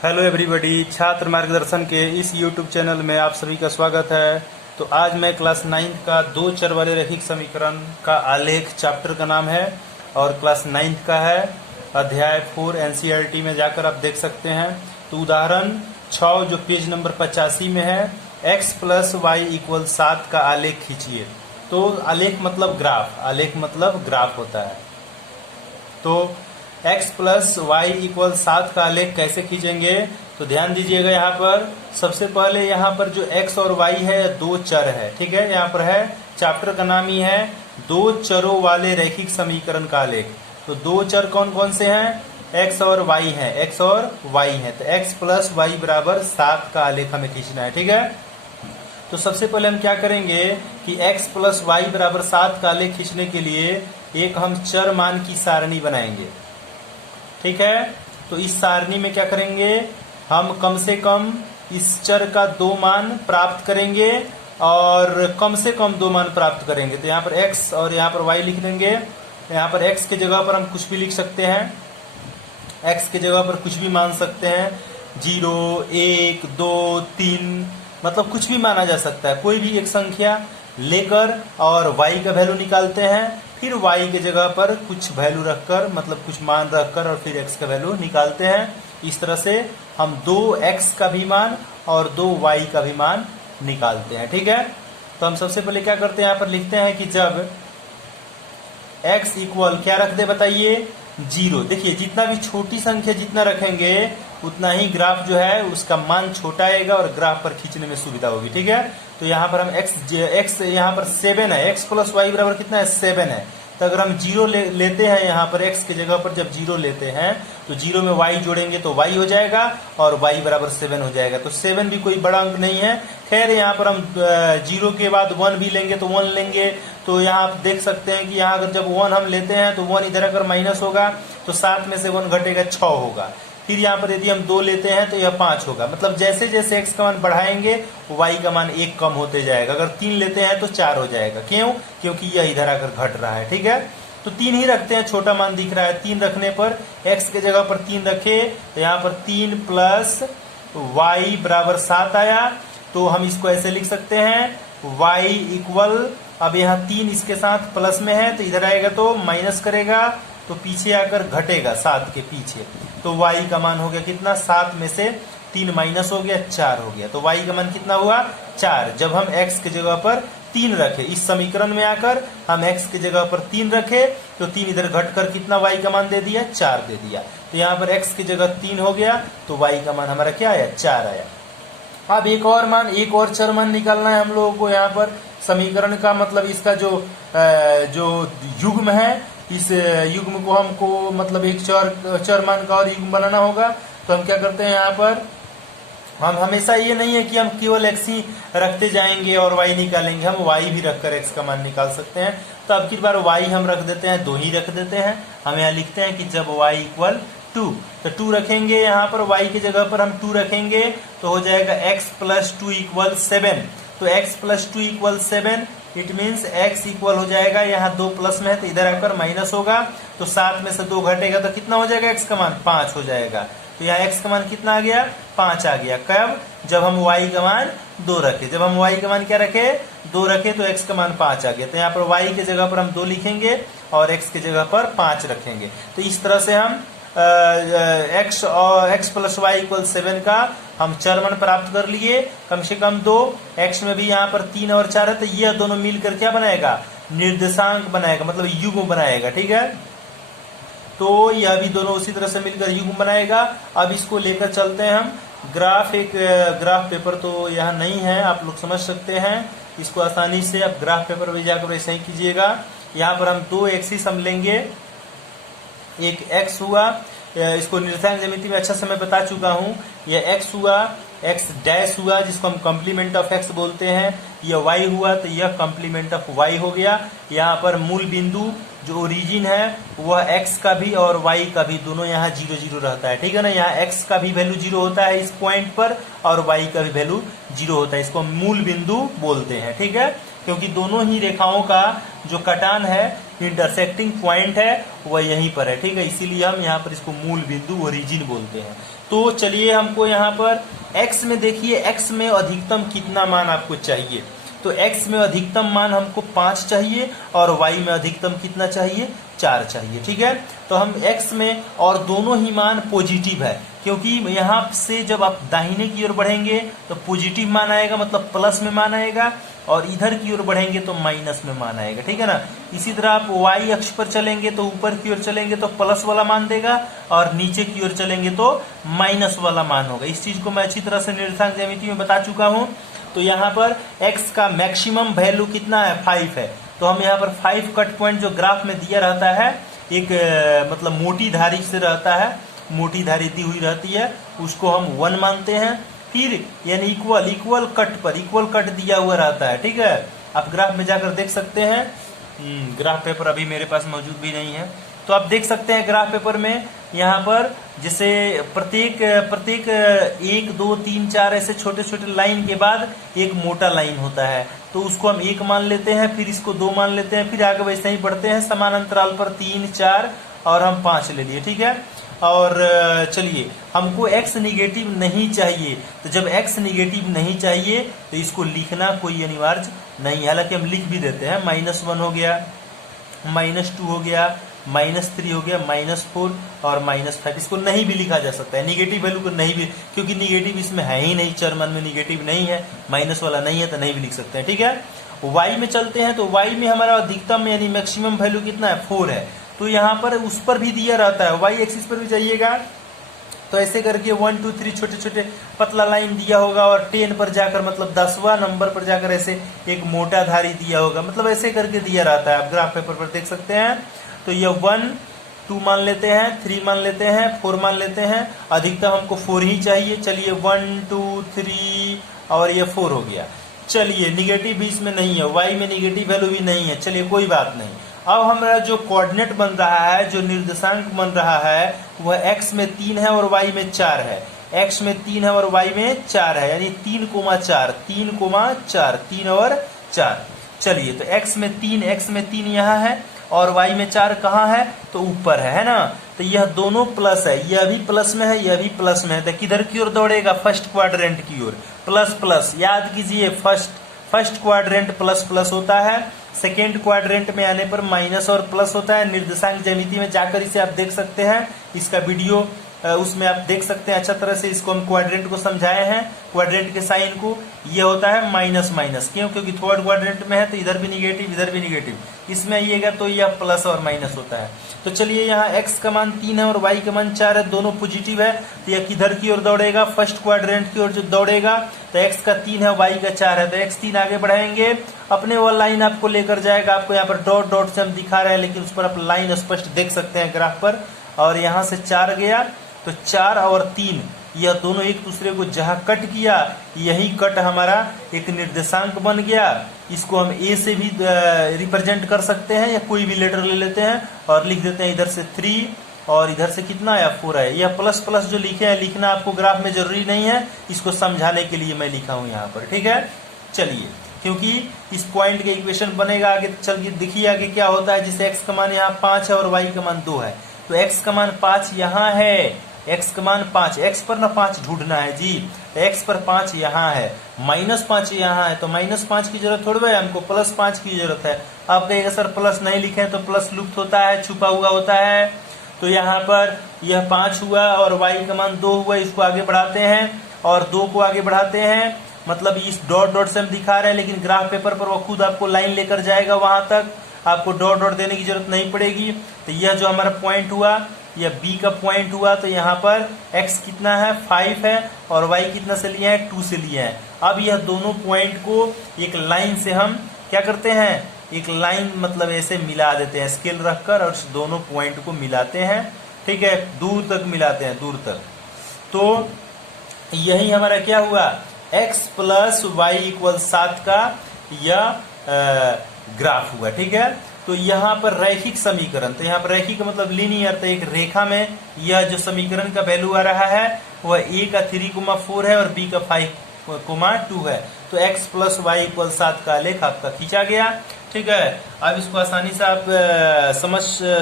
Hello everybody, छात्र मार्गदर्शन के इस यूट्यूब चैनल में आप सभी का स्वागत है। तो आज मैं क्लास 9 का दो चर वाले रैखिक समीकरण का आलेख चैप्टर का नाम है और क्लास 9 का है अध्याय 4 एनसीईआरटी में जाकर आप देख सकते हैं। तो उदाहरण 6 जो पेज नंबर 85 में है, x प्लस वाई इक्वल 7 का आलेख खींचिए। तो आलेख मतलब ग्राफ होता है। तो x प्लस वाई इक्वल 7 का आलेख कैसे खींचेंगे, तो ध्यान दीजिएगा। यहाँ पर सबसे पहले यहाँ पर जो x और y है दो चर है, ठीक है। यहाँ पर है, चैप्टर का नाम ही है दो चरों वाले रैखिक समीकरण का आलेख। तो दो चर कौन कौन से हैं, x और y है, x और y है। तो x प्लस वाई बराबर 7 का आलेख हमें खींचना है, ठीक है। तो सबसे पहले हम क्या करेंगे कि x प्लस वाई बराबर 7 का आलेख खींचने के लिए एक हम चर मान की सारणी बनाएंगे, ठीक है। तो इस सारणी में क्या करेंगे, हम कम से कम इस चर का दो मान प्राप्त करेंगे और कम से कम दो मान प्राप्त करेंगे। तो यहाँ पर x और यहाँ पर y लिख देंगे। यहाँ पर x के जगह पर हम कुछ भी लिख सकते हैं, x के जगह पर कुछ भी मान सकते हैं, 0, 1, 2, 3, मतलब कुछ भी माना जा सकता है। कोई भी एक संख्या लेकर और y का वैल्यू निकालते हैं, फिर y के जगह पर कुछ वैल्यू रखकर, मतलब कुछ मान रखकर और फिर x का वैल्यू निकालते हैं। इस तरह से हम दो x का भी मान और दो y का भी मान निकालते हैं, ठीक है। तो हम सबसे पहले क्या करते हैं, यहाँ पर लिखते हैं कि जब x इक्वल क्या रख दे बताइए, 0। देखिए जितना भी छोटी संख्या जितना रखेंगे उतना ही ग्राफ जो है उसका मान छोटा आएगा और ग्राफ पर खींचने में सुविधा होगी, ठीक है। तो यहाँ पर हम x यहाँ पर 7 है, x प्लस वाई बराबर कितना है, 7 है। तो अगर हम 0 लेते हैं, यहाँ पर x के जगह पर जब 0 लेते हैं तो 0 में y जोड़ेंगे तो y हो जाएगा और y बराबर 7 हो जाएगा। तो 7 भी कोई बड़ा अंक नहीं है। खैर यहाँ पर हम 0 के बाद 1 भी लेंगे तो 1 लेंगे। तो यहाँ आप देख सकते हैं कि यहाँ अगर जब 1 हम लेते हैं तो 1 इधर अगर माइनस होगा तो 7 में से 1 घटेगा, 6 होगा। फिर यहाँ पर यदि हम 2 लेते हैं तो यह 5 होगा। मतलब जैसे जैसे x का मान बढ़ाएंगे y का मान 1 कम होते जाएगा। अगर 3 लेते हैं तो 4 हो जाएगा। क्यों? क्योंकि यह इधर आकर घट रहा है, ठीक है। तो 3 ही रखते हैं, छोटा मान दिख रहा है। 3 रखने पर x के जगह पर 3 रखे तो यहाँ पर 3 प्लस वाई बराबर 7 आया। तो हम इसको ऐसे लिख सकते हैं y इक्वल, अब यहाँ 3 इसके साथ प्लस में है तो इधर आएगा तो माइनस करेगा तो पीछे आकर घटेगा 7 के पीछे। तो y का मान हो गया कितना, 7 में से 3 माइनस हो गया, 4 हो गया। तो y का मान कितना हुआ, 4। जब हम x के जगह पर 3 रखे, इस समीकरण में आकर हम x के जगह पर 3 रखे तो 3 इधर घटकर कितना y का मान दे दिया, 4 दे दिया। तो यहाँ पर x की जगह 3 हो गया तो y का मान हमारा क्या आया, 4 आया। अब एक और मान, एक और चर मान निकालना है हम लोगों को। यहाँ पर समीकरण का मतलब इसका जो युग्म है, इस युग्म को हमको मतलब एक चर मान का और युग्म बनाना होगा। तो हम क्या करते हैं, यहाँ पर हम हमेशा ये नहीं है कि हम केवल x ही रखते जाएंगे और y निकालेंगे, हम y भी रखकर x का मान निकाल सकते हैं। तो अब की बार y हम रख देते हैं, 2 ही रख देते हैं। हम यहाँ लिखते हैं कि जब y इक्वल 2, तो 2 रखेंगे। यहाँ पर y की जगह पर हम 2 रखेंगे तो हो जाएगा x प्लस 2 इक्वल 7। तो x plus 2 equal 7, it means x equal हो जाएगा, यहाँ 2 प्लस में है तो इधर आकर माइनस होगा। तो 7 में से 2 घटेगा तो कितना हो जाएगा, x का मान 5 हो जाएगा। तो यहाँ x का मान कितना आ गया, 5 आ गया। कब? जब हम y का मान 2 रखे। जब हम y का मान क्या रखे, 2 रखे तो x का मान 5 आ गया। तो यहाँ पर y के जगह पर हम 2 लिखेंगे और x के जगह पर 5 रखेंगे। तो इस तरह से हम x प्लस वाई इक्वल 7 का हम चर मान प्राप्त कर लिए, कम से कम 2। x में भी यहाँ पर 3 और 4 है तो यह दोनों मिलकर क्या बनाएगा, निर्देशांक बनाएगा, मतलब युग्म बनाएगा, ठीक है। तो यह भी दोनों उसी तरह से मिलकर युग्म बनाएगा। अब इसको लेकर चलते हैं हम ग्राफ। एक ग्राफ पेपर तो यहाँ नहीं है, आप लोग समझ सकते हैं इसको आसानी से। अब ग्राफ पेपर में जाकर ऐसा ही कीजिएगा। यहाँ पर हम 2 एक्सिस हम लेंगे, एक x हुआ, इसको निर्देशांक ज्यामिति में अच्छा से मैं बता चुका हूँ। यह x हुआ, x डैश हुआ जिसको हम कॉम्प्लीमेंट ऑफ x बोलते हैं। यह y हुआ तो यह कॉम्प्लीमेंट ऑफ y हो गया। यहाँ पर मूल बिंदु जो ओरिजिन है वह x का भी और y का भी दोनों यहाँ 0 0 रहता है, ठीक है ना। यहाँ x का भी वैल्यू 0 होता है इस पॉइंट पर और y का भी वैल्यू 0 होता है। इसको मूल बिंदु बोलते हैं, ठीक है। क्योंकि दोनों ही रेखाओं का जो कटान है इंटरसेक्टिंग पॉइंट है वह यहीं पर है, ठीक है, इसीलिए हम यहाँ पर इसको मूल बिंदु ओरिजिन बोलते हैं। तो चलिए हमको यहाँ पर x में देखिए, x में अधिकतम कितना मान आपको चाहिए, तो x में अधिकतम मान हमको 5 चाहिए और y में अधिकतम कितना चाहिए, 4 चाहिए, ठीक है। तो हम x में, और दोनों ही मान पॉजिटिव है, क्योंकि यहाँ से जब आप दाहिने की ओर बढ़ेंगे तो पॉजिटिव मान आएगा, मतलब प्लस में मान आएगा, और इधर की ओर बढ़ेंगे तो माइनस में मान आएगा, ठीक है ना। इसी तरह आप y अक्ष पर चलेंगे तो ऊपर की ओर चलेंगे तो प्लस वाला मान देगा, और नीचे की ओर चलेंगे तो माइनस वाला मान होगा। इस चीज को मैं अच्छी तरह से निर्देशांक ज्यामिति में बता चुका हूँ। तो यहाँ पर x का मैक्सिमम वैल्यू कितना है, 5 है। तो हम यहाँ पर 5 कट पॉइंट जो ग्राफ में दिया रहता है, एक मतलब मोटी धारी से रहता है, मोटी धारी दी हुई रहती है, उसको हम 1 मानते हैं। फिर यानी इक्वल कट पर इक्वल कट दिया हुआ रहता है, ठीक है। आप ग्राफ में जाकर देख सकते हैं, ग्राफ पेपर अभी मेरे पास मौजूद भी नहीं है, तो आप देख सकते हैं ग्राफ पेपर में यहाँ पर जैसे प्रत्येक 1 2 3 4 ऐसे छोटे छोटे लाइन के बाद एक मोटा लाइन होता है, तो उसको हम 1 मान लेते हैं, फिर इसको 2 मान लेते हैं, फिर आगे वैसे ही बढ़ते हैं समान अंतराल पर 3 4 और हम 5 ले लिए, ठीक है। और चलिए हमको x निगेटिव नहीं चाहिए, तो जब x निगेटिव नहीं चाहिए तो इसको लिखना कोई अनिवार्य नहीं है, हालांकि हम लिख भी देते हैं, -1 हो गया, -2 हो गया, -3 हो गया, -4 और -5, इसको नहीं भी लिखा जा सकता है, निगेटिव वैल्यू को नहीं भी, क्योंकि निगेटिव इसमें है ही नहीं, चर मान में निगेटिव नहीं है, माइनस वाला नहीं है, तो नहीं भी लिख सकते हैं, ठीक है। y में चलते हैं, तो y में हमारा अधिकतम यानी मैक्सिमम वैल्यू कितना है, 4 है। तो यहाँ पर उस पर भी दिया रहता है, y एक्सिस पर भी जाइएगा तो ऐसे करके 1 2 3 छोटे छोटे पतला लाइन दिया होगा, और 10 पर जाकर मतलब 10वां नंबर पर जाकर ऐसे एक मोटा धारी दिया होगा, मतलब ऐसे करके दिया रहता है, आप ग्राफ पेपर पर देख सकते हैं। तो ये 1 2 मान लेते हैं, 3 मान लेते हैं, 4 मान लेते हैं, अधिकतम हमको 4 ही चाहिए। चलिए 1 2 3 और ये 4 हो गया। चलिए निगेटिव भी इसमें नहीं है, y में निगेटिव वैल्यू भी नहीं है, चलिए कोई बात नहीं। अब हमारा जो कोऑर्डिनेट बन रहा है, जो निर्देशांक बन रहा है, वह x में 3 है और y में 4 है, x में 3 है और y में 4 है, यानी 3,4 3,4 3 और 4। चलिए तो x में 3 यहाँ है और y में 4 कहाँ है, तो ऊपर है ना। तो यह दोनों प्लस है, यह भी प्लस में है, यह भी प्लस में है, तो किधर की ओर दौड़ेगा, फर्स्ट क्वाड्रेंट की ओर, प्लस प्लस। याद कीजिए फर्स्ट क्वाड्रेंट प्लस प्लस होता है, सेकेंड क्वाड्रेंट में आने पर माइनस और प्लस होता है। निर्देशांक ज्यामिति में जाकर इसे आप देख सकते हैं, इसका वीडियो उसमें आप देख सकते हैं, अच्छा तरह से इसको हम क्वाड्रेंट को समझाए हैं, क्वाड्रेंट के साइन को। ये होता है माइनस माइनस, क्यों, क्योंकि थर्ड क्वाड्रेंट में है तो इधर भी निगेटिव इधर भी निगेटिव, इसमें आइएगा तो यह प्लस और माइनस होता है। तो चलिए यहाँ x का मान 3 है और y का मान 4 है, दोनों पॉजिटिव है, तो यह किधर की ओर दौड़ेगा, फर्स्ट क्वाड्रेंट की ओर जो दौड़ेगा। तो x का 3 है, y का 4 है, तो x 3 आगे बढ़ाएंगे, अपने वो लाइन आपको लेकर जाएगा। आपको यहाँ पर डॉट डॉट से हम दिखा रहे हैं, लेकिन उस पर आप लाइन स्पष्ट देख सकते हैं ग्राफ पर। और यहाँ से 4 गया, तो 4 और 3 यह दोनों एक दूसरे को जहां कट किया, यही कट हमारा एक निर्देशांक बन गया। इसको हम a से भी रिप्रेजेंट कर सकते हैं, या कोई भी लेटर ले लेते हैं और लिख देते हैं, इधर से 3 और इधर से कितना है, 4 है। यह प्लस प्लस जो लिखे हैं, लिखना आपको ग्राफ में जरूरी नहीं है, इसको समझाने के लिए मैं लिखा हूं यहाँ पर, ठीक है। चलिए, क्योंकि इस पॉइंट का इक्वेशन बनेगा आगे, चलिए देखिए आगे क्या होता है। जिसे x का मान यहाँ 5 है और y का मान 2 है, तो x का मान 5 यहाँ है, x का मान 5, x पर ना 5 ढूंढना है जी, तो x पर 5 यहाँ है, -5 यहाँ है, तो -5 की जरूरत थोड़ी है हमको, +5 की जरूरत है। आप कहेंगे सर प्लस नहीं लिखे तो प्लस लुप्त होता है, छुपा हुआ होता है। तो यहाँ पर यह 5 हुआ और y का मान 2 हुआ, इसको आगे बढ़ाते हैं और 2 को आगे बढ़ाते हैं, मतलब इस डॉट डॉट से हम दिखा रहे हैं, लेकिन ग्राफ पेपर पर वो खुद आपको लाइन लेकर जाएगा, वहां तक आपको डॉट डॉट देने की जरूरत नहीं पड़ेगी। तो यह जो हमारा पॉइंट हुआ, यह b का पॉइंट हुआ, तो यहाँ पर x कितना है, 5 है, और y कितना से लिया है, 2 से लिया है। अब यह दोनों पॉइंट को एक लाइन से हम क्या करते हैं, एक लाइन मतलब ऐसे मिला देते हैं, स्केल रखकर, और दोनों पॉइंट को मिलाते हैं, ठीक है, दूर तक मिलाते हैं, दूर तक। तो यही हमारा क्या हुआ, x प्लस y इक्वल 7 का यह ग्राफ हुआ, ठीक है। तो यहाँ पर रैखिक समीकरण, तो यहाँ पर रैखिक मतलब लीनियर, तो एक रेखा में यह जो समीकरण का वैल्यू आ रहा है वह a का 3,4 है और b का 5,2 है। तो x प्लस y इक्वल 7 का आलेख आपका खींचा गया। ठीक है, अब इसको आसानी से आप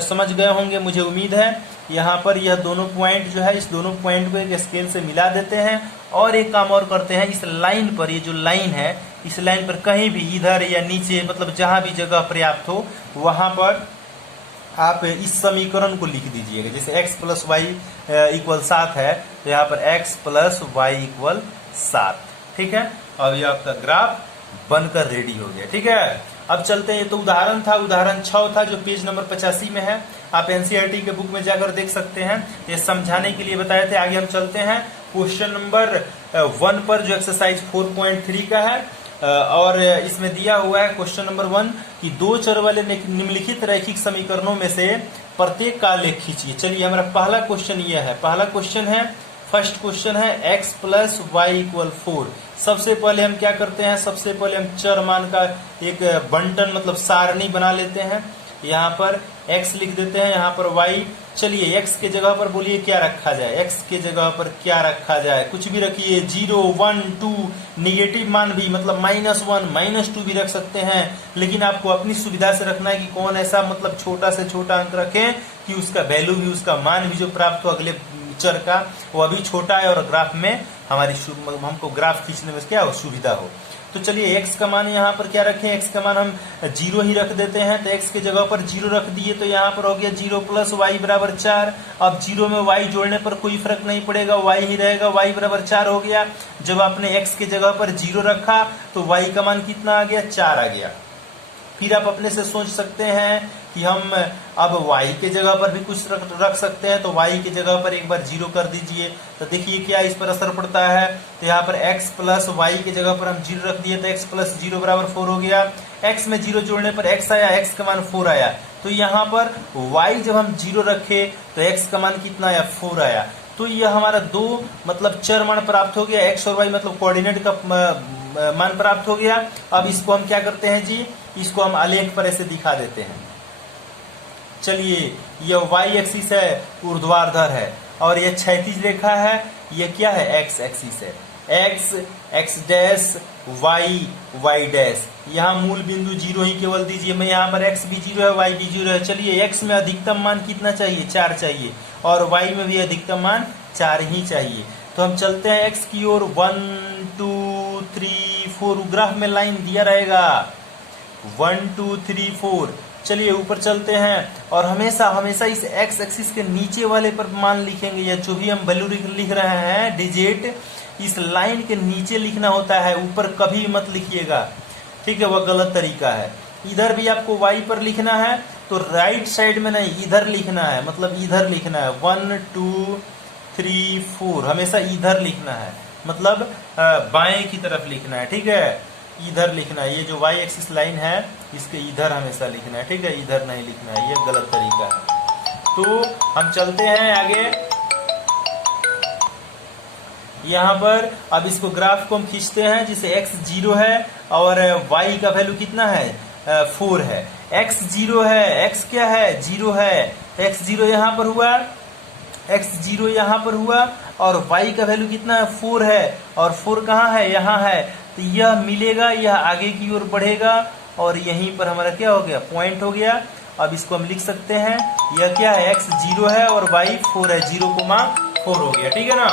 समझ गए होंगे मुझे उम्मीद है। यहाँ पर यह दोनों पॉइंट जो है, इस दोनों पॉइंट को एक स्केल से मिला देते हैं और एक काम और करते हैं, इस लाइन पर, ये जो लाइन है इस लाइन पर कहीं भी इधर या नीचे, मतलब जहां भी जगह पर्याप्त हो वहां पर आप इस समीकरण को लिख दीजिएगा। जैसे x प्लस वाई इक्वल 7 है तो यहाँ पर x प्लस वाई इक्वल 7। ठीक है, अब ये आपका ग्राफ बनकर रेडी हो गया। ठीक है, अब चलते हैं, ये तो उदाहरण था, उदाहरण 6 था जो पेज नंबर 85 में है। आप एनसीईआरटी के बुक में जाकर देख सकते हैं, ये समझाने के लिए बताए थे। आगे हम चलते हैं क्वेश्चन नंबर 1 पर जो एक्सरसाइज 4.3 का है, और इसमें दिया हुआ है क्वेश्चन नंबर 1 कि दो चर वाले निम्नलिखित रैखिक समीकरणों में से प्रत्येक का आलेख खींचिए। चलिए, हमारा पहला क्वेश्चन यह है, पहला क्वेश्चन है, फर्स्ट क्वेश्चन है x प्लस वाई इक्वल 4। सबसे पहले हम क्या करते हैं, सबसे पहले हम चर मान का एक बंटन मतलब सारणी बना लेते हैं। यहाँ पर x लिख देते हैं, यहाँ पर y। चलिए, x के जगह पर बोलिए क्या रखा जाए, x के जगह पर क्या रखा जाए, कुछ भी रखिए, 0, 1, 2, निगेटिव मान भी मतलब -1, -2 भी रख सकते हैं, लेकिन आपको अपनी सुविधा से रखना है कि कौन ऐसा मतलब छोटा से छोटा अंक रखें कि उसका वैल्यू भी, उसका मान भी जो प्राप्त हो अगले चर का वो अभी छोटा है और ग्राफ में हमको ग्राफ खींचने में क्या हो, सुविधा हो। तो चलिए, x का मान यहाँ पर क्या रखें, x का मान हम 0 ही रख देते हैं। तो x के जगह पर 0 रख दिए तो यहाँ पर हो गया 0 प्लस वाई बराबर 4। अब 0 में y जोड़ने पर कोई फर्क नहीं पड़ेगा, y ही रहेगा, y बराबर 4 हो गया। जब आपने x के जगह पर 0 रखा तो y का मान कितना आ गया, 4 आ गया। फिर आप अपने से सोच सकते हैं कि हम अब y के जगह पर भी कुछ रख सकते हैं, तो y के जगह पर एक बार 0 कर दीजिए। तो देखिए क्या इस पर असर पड़ता है। तो यहाँ पर x प्लस वाई के जगह पर हम 0 रख दिए तो x प्लस 0 बराबर 4 हो गया। x में 0 जोड़ने पर x आया, x का मान 4 आया। तो यहाँ पर y जब हम 0 रखे तो x का मान कितना आया, 4 आया। तो यह हमारा दो मतलब चर मान प्राप्त हो गया, x और y मतलब कोऑर्डिनेट का मान प्राप्त हो गया। अब इसको हम क्या करते हैं जी, इसको हम आलेख पर ऐसे दिखा देते हैं। चलिए, यह y एक्सिस है, ऊर्ध्वाधर है, और यह क्षैतिज रेखा है, यह क्या है, x एक्सिस है। x डैश y डैश, यहाँ मूल बिंदु 0 ही केवल दीजिए। मैं यहाँ पर x भी 0 है, y भी 0 है। चलिए, x में अधिकतम मान कितना चाहिए, 4 चाहिए, और y में भी अधिकतम मान 4 ही चाहिए। तो हम चलते हैं x की ओर, 1, 2, 3, 4, ग्राफ में लाइन दिया रहेगा 1, 2, 3, 4। चलिए ऊपर चलते हैं और हमेशा इस x एक्सिस के नीचे वाले पर मान लिखेंगे, या जो भी हम वैल्यू लिख रहे हैं डिजिट, इस लाइन के नीचे लिखना होता है, ऊपर कभी मत लिखिएगा। ठीक है, वह गलत तरीका है। इधर भी आपको y पर लिखना है तो राइट साइड में नहीं, इधर लिखना है, मतलब इधर लिखना है, 1, 2, 3, 4, हमेशा इधर लिखना है, मतलब बाएं की तरफ लिखना है। ठीक है, इधर लिखना है। ये जो y एक्सिस लाइन है इसके इधर हमेशा लिखना है। ठीक है, इधर नहीं लिखना है, ये गलत तरीका है। तो हम चलते हैं आगे। यहाँ पर अब इसको ग्राफ को हम खींचते हैं, जिसे x 0 है और y का वैल्यू कितना है, 4 है। x 0 है, x क्या है, 0 है, x 0 यहाँ पर हुआ, x 0 यहाँ पर हुआ, और y का वैल्यू कितना है, 4 है, और 4 कहाँ है, यहाँ है। तो यह मिलेगा, यह आगे की ओर बढ़ेगा, और यहीं पर हमारा क्या हो गया, पॉइंट हो गया। अब इसको हम लिख सकते हैं, यह क्या है, x 0 है और y 4 है, 0,4 हो गया। ठीक है ना।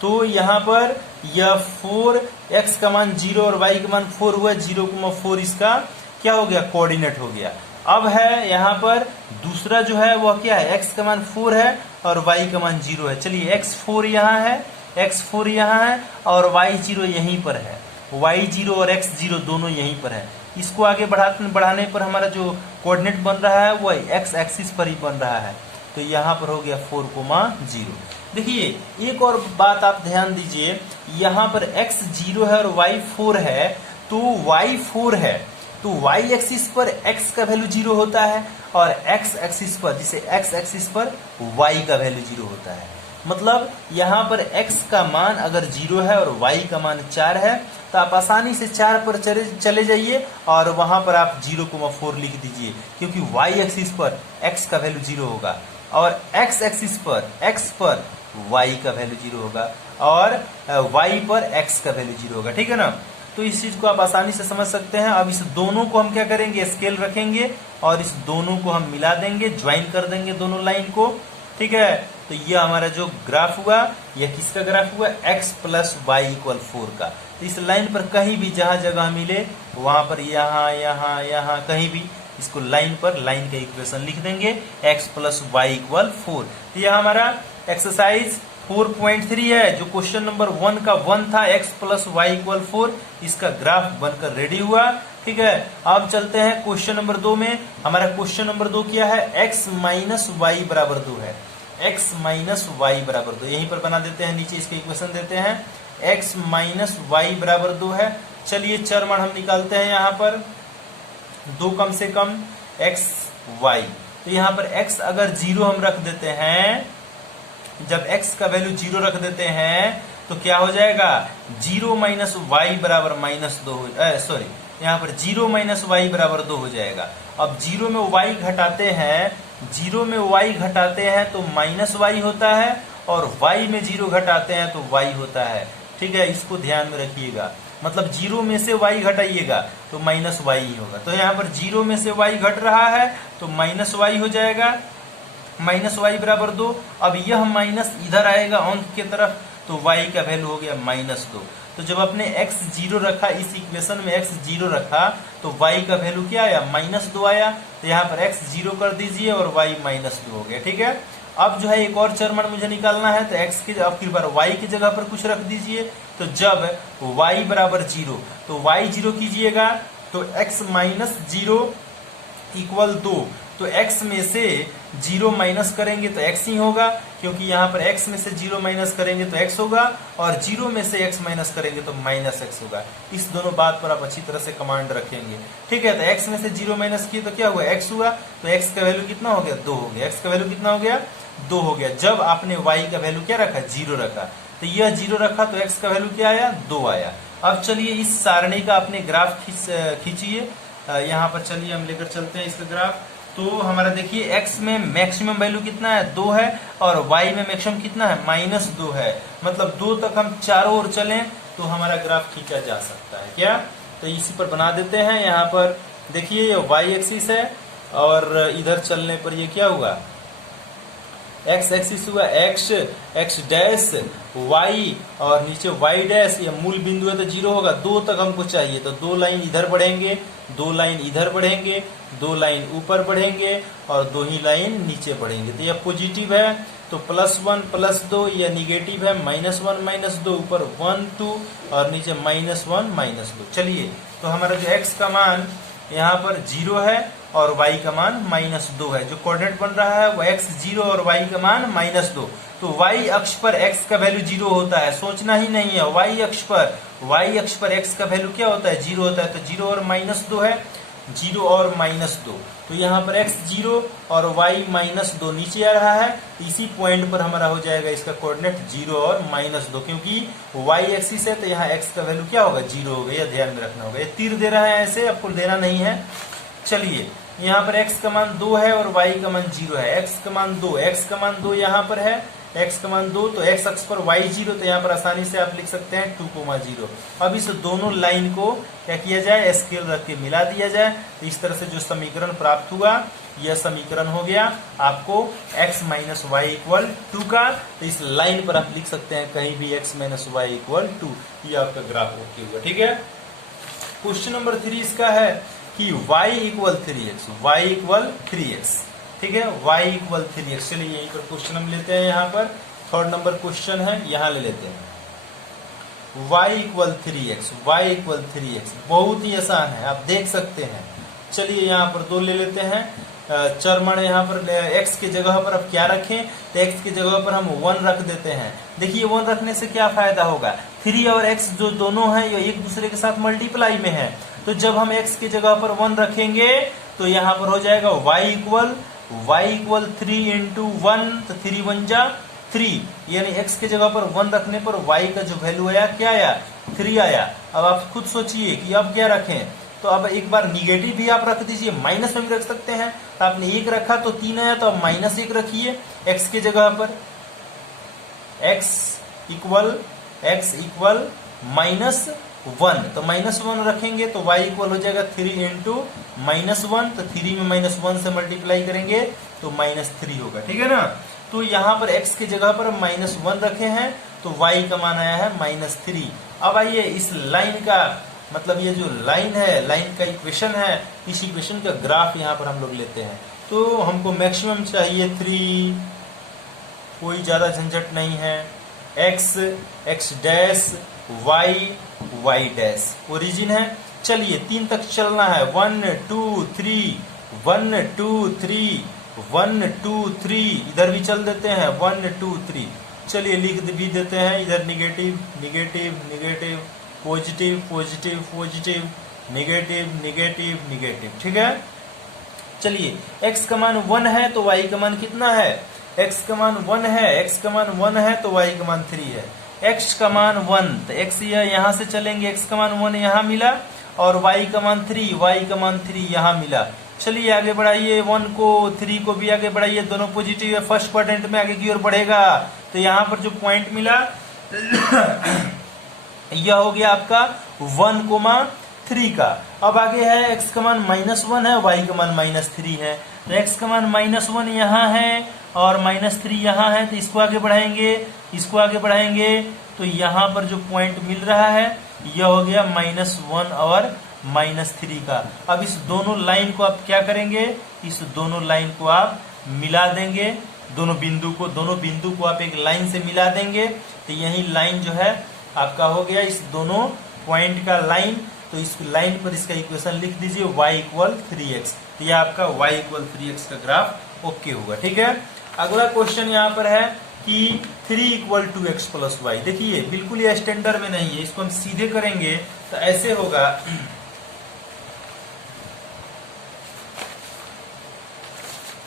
तो यहाँ पर यह 4, x का मान 0 और y का मान 4 हुआ, 0,4 इसका क्या हो गया, कोऑर्डिनेट हो गया। अब है यहाँ पर दूसरा जो है वह क्या है, x का मान 4 है और y का मान 0 है। चलिए, x 4 यहाँ है, x 4 यहाँ है, और y 0 यहीं पर है, y 0 और x 0 दोनों यहीं पर है। इसको आगे बढ़ाने पर हमारा जो कोऑर्डिनेट बन रहा है वह x एक्सिस पर ही बन रहा है। तो यहाँ पर हो गया 4,0। देखिए, एक और बात आप ध्यान दीजिए, यहाँ पर x 0 है और y 4 है, तो y 4 है तो y एक्सिस पर x का वैल्यू 0 होता है, और x एक्सिस पर, जिसे x एक्सिस पर y का वैल्यू 0 होता है। मतलब यहाँ पर x का मान अगर 0 है और y का मान 4 है, तो आप आसानी से 4 पर चले जाइए और वहां पर आप 0,4 लिख दीजिए, क्योंकि y एक्सिस पर x का वैल्यू 0 होगा, और x एक्सिस पर x पर y का वैल्यू 0 होगा, और y पर x का वैल्यू 0 होगा। ठीक है ना। तो इस चीज को आप आसानी से समझ सकते हैं। अब इस दोनों को हम क्या करेंगे, स्केल रखेंगे और इस दोनों को हम मिला देंगे, ज्वाइन कर देंगे दोनों लाइन को। ठीक है, तो ये हमारा जो ग्राफ हुआ, यह किसका ग्राफ हुआ, x प्लस वाई इक्वल 4 का। तो इस लाइन पर कहीं भी जहां जगह मिले वहां पर यहाँ यहाँ यहाँ कहीं भी इसको लाइन पर लाइन का इक्वेशन लिख देंगे, x प्लस वाई इक्वल 4। तो यह हमारा एक्सरसाइज 4.3 है, जो क्वेश्चन नंबर 1 का 1 था, x प्लस वाई इक्वल 4, इसका ग्राफ बनकर रेडी हुआ। ठीक है, अब चलते हैं क्वेश्चन नंबर 2 में। हमारा क्वेश्चन नंबर 2 क्या है, x माइनस वाई बराबर 2 है, x माइनस वाई बराबर 2, यहीं पर बना देते हैं, नीचे इसका इक्वेशन देते हैं, x माइनस वाई बराबर 2 है। चलिए चर मान हम निकालते हैं यहाँ पर, 2 कम से कम x y। तो यहाँ पर x अगर 0 हम रख देते हैं, जब x का वैल्यू 0 रख देते हैं तो क्या हो जाएगा, 0 माइनस वाई बराबर माइनस 2, सॉरी यहाँ पर 0 माइनस वाई बराबर 2 हो जाएगा। अब 0 में y घटाते हैं, 0 में y घटाते हैं तो माइनस वाई होता है, और y में 0 घटाते हैं तो y होता है। ठीक है, इसको ध्यान में रखिएगा, मतलब 0 में से y घटाइएगा तो माइनस वाई ही होगा। तो यहाँ पर 0 में से y घट रहा है तो माइनस वाई हो जाएगा, माइनस वाई बराबर 2। अब यह माइनस इधर आएगा अंक के तरफ, तो y का वैल्यू हो गया माइनस 2। तो जब अपने x 0 रखा, इस इक्वेशन में x 0 रखा तो y का वैल्यू क्या आया, माइनस 2 आया। तो यहाँ पर x 0 कर दीजिए और y माइनस 2 हो गया। ठीक है, अब जो है एक और चर मान मुझे निकालना है, तो x के अब फिर बार y की जगह पर कुछ रख दीजिए। तो जब y बराबर 0, तो y 0 कीजिएगा तो x माइनस 0 इक्वल 2। तो x में से 0 माइनस करेंगे तो x ही होगा, क्योंकि यहाँ पर x में से 0 माइनस करेंगे तो x होगा, और 0 में से x माइनस करेंगे तो माइनस x होगा। इस दोनों बात पर आप अच्छी तरह से कमांड रखेंगे। ठीक है, तो x में से 0 माइनस किए तो क्या हुआ, x हुआ। तो x का वैल्यू कितना हो गया, 2 हो गया। x का वैल्यू कितना हो गया, 2 हो गया। जब आपने y का वैल्यू क्या रखा, 0 रखा, तो यह 0 रखा तो x का वैल्यू क्या आया, 2 आया। अब चलिए इस सारणी का अपने ग्राफ खींचिए। यहाँ पर चलिए हम लेकर चलते हैं इसका ग्राफ। तो हमारा देखिए x में मैक्सिमम वैल्यू कितना है, 2 है, और y में मैक्सिमम कितना है, माइनस 2 है। मतलब 2 तक हम चारों ओर चलें तो हमारा ग्राफ खींचा जा सकता है क्या। तो इसी पर बना देते हैं। यहाँ पर देखिए ये y एक्सिस है, और इधर चलने पर ये क्या हुआ, x एक्सिस हुआ, x डैश y, और नीचे y डैश, ये मूल बिंदु है तो 0 होगा। 2 तक हमको चाहिए, तो 2 लाइन इधर बढ़ेंगे, 2 लाइन इधर बढ़ेंगे, 2 लाइन ऊपर बढ़ेंगे, और 2 ही लाइन नीचे बढ़ेंगे। तो यह पॉजिटिव है तो +1 +2, यह निगेटिव है, -1 -2, ऊपर 1 2 और नीचे -1 -2। चलिए, तो हमारा जो x का मान यहाँ पर 0 है और y का मान -2 है। जो कोऑर्डिनेट बन रहा है वो x 0 और y का मान -2। तो y अक्ष पर x का वैल्यू 0 होता है, सोचना ही नहीं है। y अक्ष पर x का वैल्यू क्या होता है, 0 होता है। तो 0 और -2 है, 0 और -2। तो यहाँ पर x 0 और y -2 नीचे आ रहा है, तो इसी पॉइंट पर हमारा हो जाएगा इसका कोऑर्डिनेट 0 और -2, क्योंकि y एक्सिस है तो यहाँ x का वैल्यू क्या होगा, 0 होगा। यह ध्यान में रखना होगा। ये तीर दे रहा है, ऐसे आपको देना नहीं है। चलिए, यहाँ पर x का मान 2 है और y का मान 0 है। x का मान 2, x का मान 2 यहाँ पर है, x का मान 2, तो x अक्ष पर y 0, तो यहाँ पर आसानी से आप लिख सकते हैं 2,0। अब इस दोनों लाइन को क्या किया जाए, स्केल रख के मिला दिया जाए। तो इस तरह से जो समीकरण प्राप्त हुआ, यह समीकरण हो गया आपको x माइनस वाई इक्वल 2 का। तो इस लाइन पर आप लिख सकते हैं कहीं भी x माइनस वाई इक्वल 2, ये आपका ग्राफ ओके हुआ। ठीक है, क्वेश्चन नंबर 3 इसका है कि y equal 3x, y equal 3x। ठीक है, y इक्वल 3x। चलिए यहीं पर क्वेश्चन हम लेते हैं। यहाँ पर 3rd नंबर क्वेश्चन है, यहाँ ले लेते हैं y equal 3x, y equal 3x। बहुत ही आसान है, आप देख सकते हैं। चलिए यहाँ पर 2 ले लेते हैं। चर मान यहाँ पर x के जगह पर अब क्या रखें, तो x की जगह पर हम 1 रख देते हैं। देखिए 1 रखने से क्या फायदा होगा, 3 और x जो दोनों हैं ये एक दूसरे के साथ मल्टीप्लाई में है। तो जब हम x की जगह पर 1 रखेंगे तो यहाँ पर हो जाएगा y इक्वल 3 इंटू 1, तो 3 1 जा 3, यानी x की जगह पर 1 रखने पर y का जो वैल्यू आया क्या आया, 3 आया। अब आप खुद सोचिए कि अब क्या रखें, तो अब एक बार निगेटिव भी आप रख दीजिए, माइनस में भी रख सकते हैं। तो आपने 1 रखा तो 3 आया, तो अब -1 रखिए x की जगह पर। x इक्वल 1, तो -1 रखेंगे तो y इक्वल हो जाएगा 3 इंटू -1, तो 3 में -1 से मल्टीप्लाई करेंगे तो -3 होगा, ठीक है ना। तो यहाँ पर x की जगह पर -1 रखे हैं तो y का मान आया है -3। अब आइए इस लाइन का मतलब ये जो लाइन है, लाइन का इक्वेशन है, इस इक्वेशन का ग्राफ यहाँ पर हम लोग लेते हैं। तो हमको मैक्सिमम चाहिए 3, कोई ज्यादा झंझट नहीं है, x, x dash, y, y dash, origin है। चलिए 3 तक चलना है, 1 2 3, 1 2 3, 1 2 3, इधर भी चल देते हैं 1 2 3। चलिए लिख भी देते हैं, इधर negative negative negative, positive positive positive, negative negative negative, ठीक है। चलिए x का मान 1 है तो y का मान कितना है, x का मान 1 है, x का मान 1 है तो y का मान 3 है। x का मान 1 तो x यहाँ से चलेंगे, x का मान 1 यहाँ मिला और y का मान 3, y का मान 3 यहाँ मिला। चलिए आगे बढ़ाइए, 1 को 3 को भी आगे बढ़ाइए, दोनों पॉजिटिव है, फर्स्ट क्वाड्रेंट में आगे की ओर बढ़ेगा। तो यहाँ पर जो पॉइंट मिला यह हो गया आपका 1,3 का। अब आगे है x का मान -1 है, y का मान -3 है। तो x का मान -1 यहाँ है और -3 यहाँ है, तो इसको आगे बढ़ाएंगे, इसको आगे बढ़ाएंगे तो यहाँ पर जो पॉइंट मिल रहा है यह हो गया -1 और -3 का। अब इस दोनों लाइन को आप क्या करेंगे, इस दोनों लाइन को आप मिला देंगे, दोनों बिंदु को आप एक लाइन से मिला देंगे तो यही लाइन जो है आपका हो गया इस दोनों पॉइंट का लाइन। तो इस लाइन पर इसका इक्वेशन लिख दीजिए y इक्वल 3x, तो यह आपका y इक्वल 3x का ग्राफ ओके होगा, ठीक है। अगला क्वेश्चन यहाँ पर है कि 3 इक्वल 2x प्लस वाई। देखिए बिल्कुल ये स्टैंडर्ड में नहीं है, इसको हम सीधे करेंगे तो ऐसे होगा।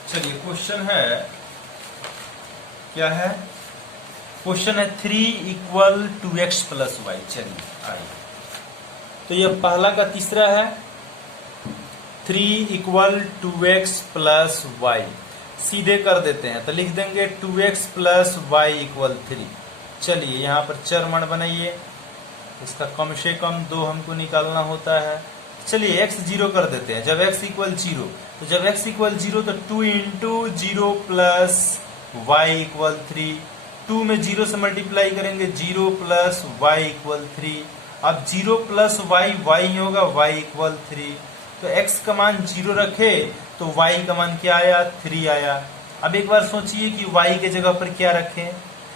चलिए क्वेश्चन है, क्या है क्वेश्चन है 3 इक्वल 2x प्लस वाई। चलिए आइए, तो ये पहला का तीसरा है 3 इक्वल 2x प्लस वाई, सीधे कर देते हैं तो लिख देंगे 2x प्लस वाई इक्वल 3। चलिए यहाँ पर चरमण बनाइए, इसका कम से कम 2 हमको निकालना होता है। चलिए x 0 कर देते हैं, जब x इक्वल 0, तो जब x इक्वल 0 तो 2 इंटू 0 प्लस वाई इक्वल 3, 2 में 0 से मल्टीप्लाई करेंगे 0 प्लस वाई इक्वल 3। अब 0 प्लस वाई वाई होगा, y इक्वल 3। तो x का मान 0 रखे तो y का मान क्या आया, 3 आया। अब एक बार सोचिए कि y के जगह पर क्या रखें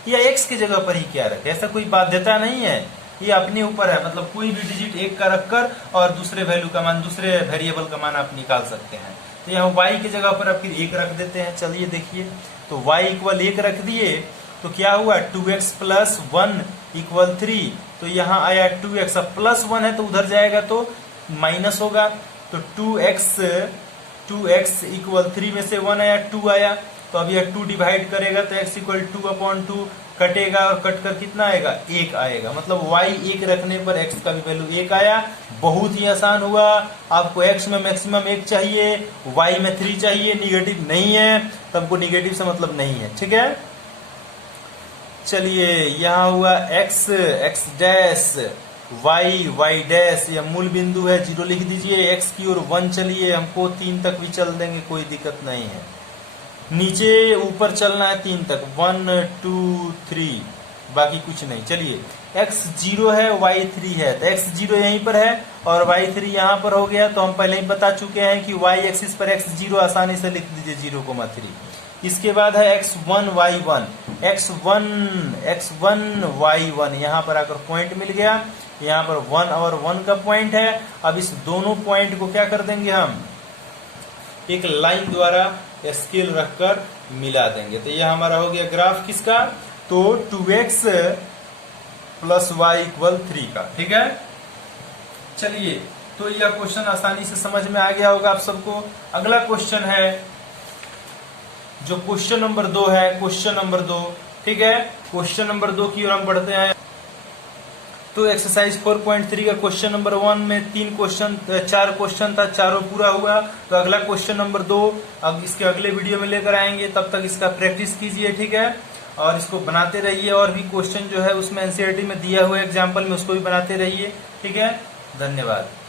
या x के जगह पर ही क्या रखें, ऐसा कोई बाध्यता नहीं है, ये अपने ऊपर है। मतलब कोई भी डिजिट 1 का रखकर और दूसरे वैल्यू का मान, दूसरे वेरिएबल का मान आप निकाल सकते हैं। तो यहाँ y की जगह पर आप फिर 1 रख देते हैं। चलिए देखिए, तो y इक्वल 1 रख दिए तो क्या हुआ, 2x प्लस 1 इक्वल 3। तो यहाँ आया 2x, अब प्लस 1 है तो उधर जाएगा तो माइनस होगा। तो 2x इक्वल 3 में से 1 आया, 2 आया, तो अब यह 2 डिवाइड करेगा तो x इक्वल 2/2 कटेगा और कट कर कितना आएगा, 1 आएगा। मतलब y 1 रखने पर x का भी वैल्यू 1 आया। बहुत ही आसान हुआ। आपको x में मैक्सिमम 1 चाहिए, y में 3 चाहिए, निगेटिव नहीं है तो हमको निगेटिव से मतलब नहीं है, ठीक है। चलिए यहाँ हुआ x डैश, y डैश, या मूल बिंदु है 0 लिख दीजिए, x की ओर 1 चलिए, हमको 3 तक भी चल देंगे, कोई दिक्कत नहीं है। नीचे ऊपर चलना है 3 तक, 1 2 3, बाकी कुछ नहीं। चलिए x 0 है, y 3 है, तो x 0 यहीं पर है और y 3 यहाँ पर हो गया। तो हम पहले ही बता चुके हैं कि y एक्सिस पर x 0 आसानी से लिख दीजिए 0,3। इसके बाद है x1 y1, x1 y1, यहाँ पर आकर पॉइंट मिल गया, यहाँ पर 1 और 1 का पॉइंट है। अब इस दोनों पॉइंट को क्या कर देंगे, हम एक लाइन द्वारा स्केल रखकर मिला देंगे। तो यह हमारा हो गया ग्राफ किसका, तो 2x प्लस वाई इक्वल 3 का, ठीक है। चलिए, तो यह क्वेश्चन आसानी से समझ में आ गया होगा आप सबको। अगला क्वेश्चन है जो क्वेश्चन नंबर 2 है, क्वेश्चन नंबर 2, ठीक है। क्वेश्चन नंबर 2 की ओर हम बढ़ते हैं। तो एक्सरसाइज 4.3 का क्वेश्चन नंबर 1 में 4 क्वेश्चन था, चारों पूरा हुआ। तो अगला क्वेश्चन नंबर 2 अब इसके अगले वीडियो में लेकर आएंगे, तब तक इसका प्रैक्टिस कीजिए, ठीक है, और इसको बनाते रहिए। और भी क्वेश्चन जो है उसमें एनसीईआरटी में दिया हुआ एग्जाम्पल में उसको भी बनाते रहिए। ठीक है, धन्यवाद।